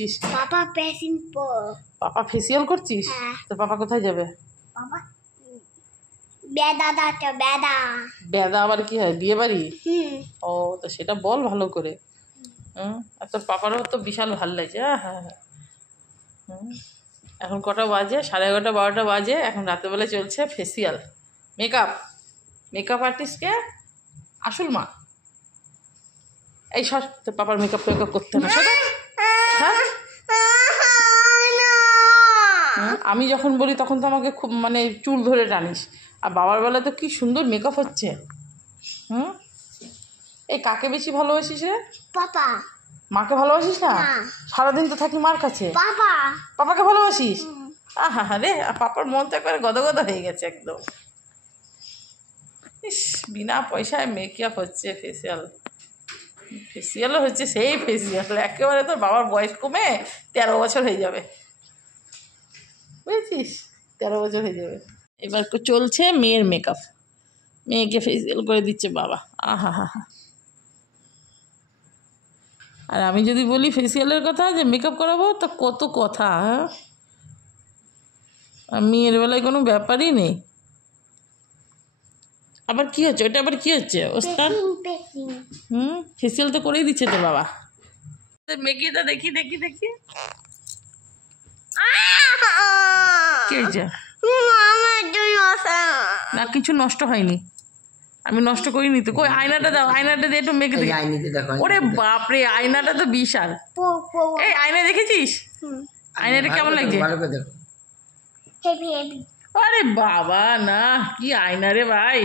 করছিস? পাপা ফেসিয়াল পাপা ফেসিয়াল করছিস? তো পাপা কোথায় যাবে? পাপা বেদা দাটা বেদা বেদা আবার কি হয়, বিয়ে বাড়ি? ও তো সেটা বল ভালো করে। আর তোর পাপারও তো বিশাল ভাল লাগছে। হ্যাঁ হ্যাঁ। এখন কটা বাজে? 11:30 12টা বাজে। এখন রাতেরবেলা চলছে ফেসিয়াল, মেকআপ। মেকআপ আর্টিস্টকে আসল মা। এই সর, তোর পাপার মেকআপ করতে না সেটা। হ্যাঁ, আমি যখন বলি তখন তো আমাকে খুব মানে চুল ধরে টানিস। আর বাবার বেলা তো কি সুন্দর মেকআপ হচ্ছে। এই কাকে বেশি ভালোবাসিস রে? পাপা। মাকে ভালোবাসিস না? সারাদিন তো থাকি মার কাছে। পাপা। পাপাকে ভালোবাসিস? আহা রে, পাপার মন তো একবারে গদগদ হয়ে গেছে একদম। ইস, বিনা পয়সায় মেকআপ হচ্ছে, ফেসিয়ালও হচ্ছে, সেই ফেসিয়াল একেবারে তোর বাবার বয়স কমে 13 বছর হয়ে যাবে, বুঝেছিস? 13 বছর হয়ে যাবে। এবার চলছে মেয়ের মেকআপ, মেয়েকে ফেসিয়াল করে দিচ্ছে বাবা। আহা হা হা। আর আমি যদি বলি ফেসিয়ালের কথা, যে মেকআপ করাবো, তো কত কথা। হ্যাঁ, আর মেয়ের বেলায় কোনো ব্যাপারই নেই। আবার কি হচ্ছে ওটা? আবার কি হচ্ছে ওস্তাদ? ফেসিয়াল তো করেই দিচ্ছে তো বাবা। মেয়েকে তো দেখি দেখি দেখি কি হয়েছে? না, কিছু নষ্ট হয়নি, আমি নষ্ট করিনি তো। কই আয়নাটা দাও, আয়নাটা দিয়ে একটু মেখে দেখি। ওরে বাপরে, আয়নাটা তো বিশাল। এই আয়না দেখেছিস? আয়নাটা কেমন লাগছে? আরে বাবা, না কি আয়না রে ভাই।